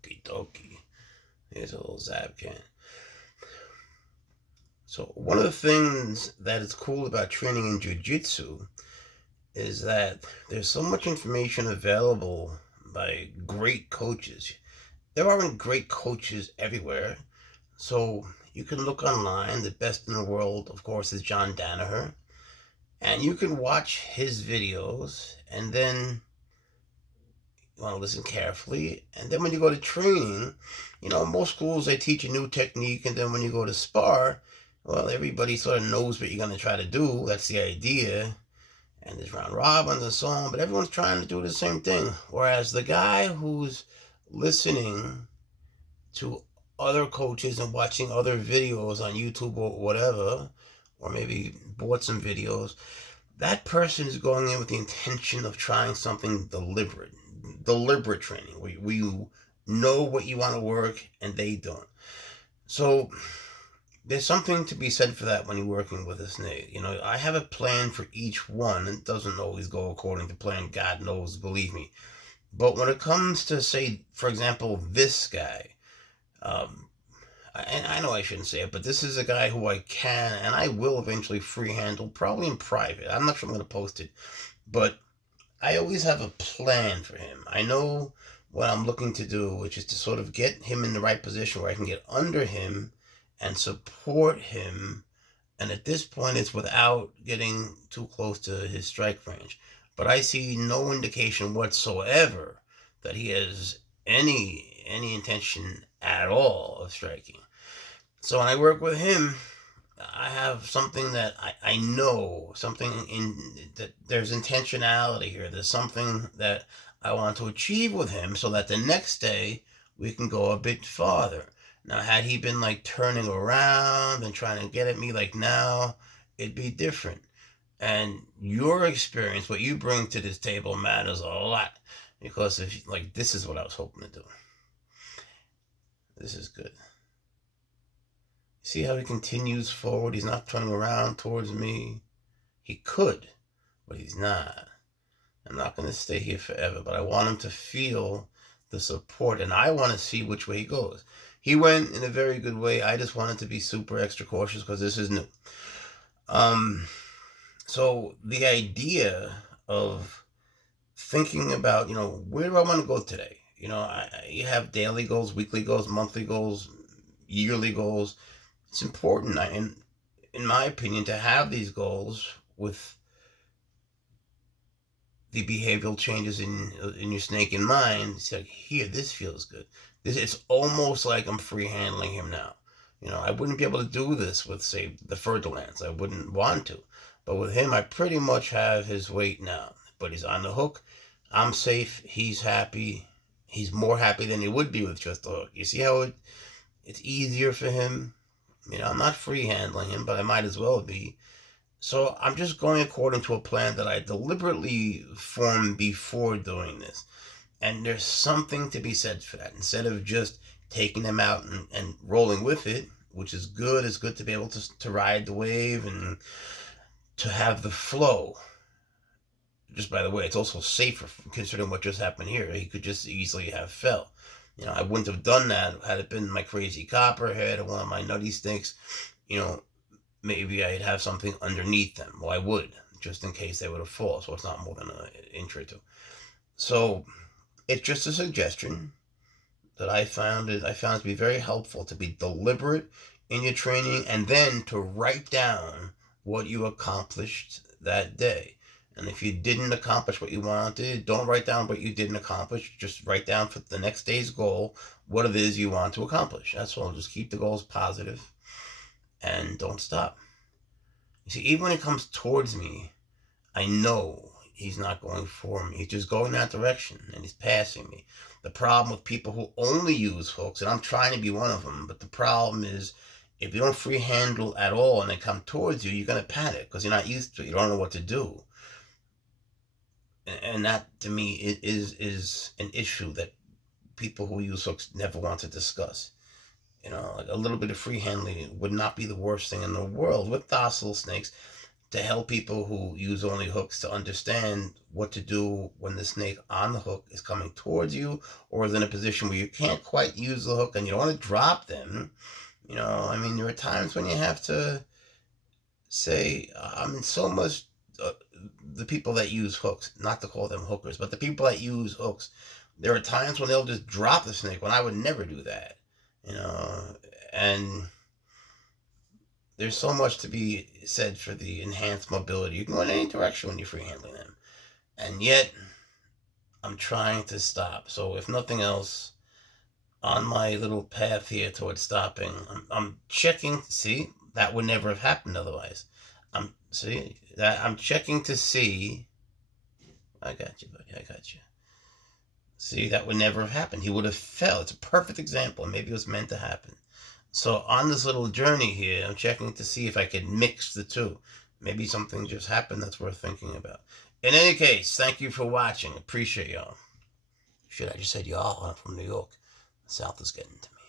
Okie dokie. Here's a little Zap Cat. So one of the things that is cool about training in jiu-jitsu is that there's so much information available by great coaches. There aren't great coaches everywhere, so you can look online. The best in the world, of course, is John Danaher, and you can watch his videos, and then you want to listen carefully. And then when you go to training, most schools, they teach a new technique, and then when you go to spar, well, everybody sort of knows what you're going to try to do. That's the idea. And there's round robins and so on, but everyone's trying to do the same thing. Whereas the guy who's listening to other coaches and watching other videos on YouTube or whatever, or maybe bought some videos, that person is going in with the intention of trying something deliberate training, where you know what you want to work and they don't. So there's something to be said for that when you're working with a snake. I have a plan for each one. It doesn't always go according to plan, God knows, believe me. But when it comes to, say, for example, this guy, and I know I shouldn't say it, but this is a guy who I can and I will eventually free handle, probably in private. I'm not sure I'm going to post it, but I always have a plan for him. I know what I'm looking to do, which is to sort of get him in the right position where I can get under him and support him. And at this point, it's without getting too close to his strike range. But I see no indication whatsoever that he has any intention at all of striking. So when I work with him, I have something that I know, something that there's intentionality here. There's something that I want to achieve with him so that the next day we can go a bit farther. Now, had he been like turning around and trying to get at me like now, it'd be different. And your experience, what you bring to this table, matters a lot. Because if this is what I was hoping to do. This is good. See how he continues forward? He's not turning around towards me. He could, but he's not. I'm not going to stay here forever, but I want him to feel the support, and I want to see which way he goes. He went in a very good way. I just wanted to be super extra cautious because this is new. So the idea of thinking about, where do I want to go today? You have daily goals, weekly goals, monthly goals, yearly goals. It's important, in my opinion, to have these goals with the behavioral changes in your snake in mind. It's like, here, this feels good. It's almost like I'm free handling him now. I wouldn't be able to do this with, say, the Ferdinands. I wouldn't want to. But with him, I pretty much have his weight now. But he's on the hook. I'm safe. He's happy. He's more happy than he would be with just the hook. You see how it's easier for him? I'm not free handling him, but I might as well be. So I'm just going according to a plan that I deliberately formed before doing this. And there's something to be said for that. Instead of just taking them out and rolling with it, which is good. It's good to be able to ride the wave and to have the flow. Just by the way, it's also safer considering what just happened here. He could just easily have fell. I wouldn't have done that had it been my crazy copperhead or one of my nutty snakes. Maybe I'd have something underneath them. Well, I would, just in case they would have fallen, so it's not more than an inch or two. So it's just a suggestion that I found it to be very helpful to be deliberate in your training and then to write down what you accomplished that day. And if you didn't accomplish what you wanted, don't write down what you didn't accomplish. Just write down for the next day's goal what it is you want to accomplish. That's all. Just keep the goals positive and don't stop. You see, even when it comes towards me, I know he's not going for me. He's just going that direction and he's passing me. The problem with people who only use hooks, and I'm trying to be one of them, but the problem is if you don't free handle at all and they come towards you, you're going to panic because you're not used to it. You don't know what to do. And that, to me, is an issue that people who use hooks never want to discuss. Like a little bit of free handling would not be the worst thing in the world with docile snakes. to help people who use only hooks to understand what to do when the snake on the hook is coming towards you or is in a position where you can't quite use the hook and you don't want to drop them. You know, I mean, there are times when you have to say, I mean, so much, the people that use hooks, not to call them hookers, but the people that use hooks, there are times when they'll just drop the snake when I would never do that, you know, and there's so much to be said for the enhanced mobility. You can go in any direction when you're free handling them. And yet, I'm trying to stop. So if nothing else, on my little path here towards stopping, I'm checking. See, that would never have happened otherwise. I'm checking to see. I got you, buddy. I got you. See, that would never have happened. He would have fell. It's a perfect example. Maybe it was meant to happen. So on this little journey here, I'm checking to see if I can mix the two. Maybe something just happened that's worth thinking about. In any case, thank you for watching. Appreciate y'all. Should I just said y'all? I'm from New York. The South is getting to me.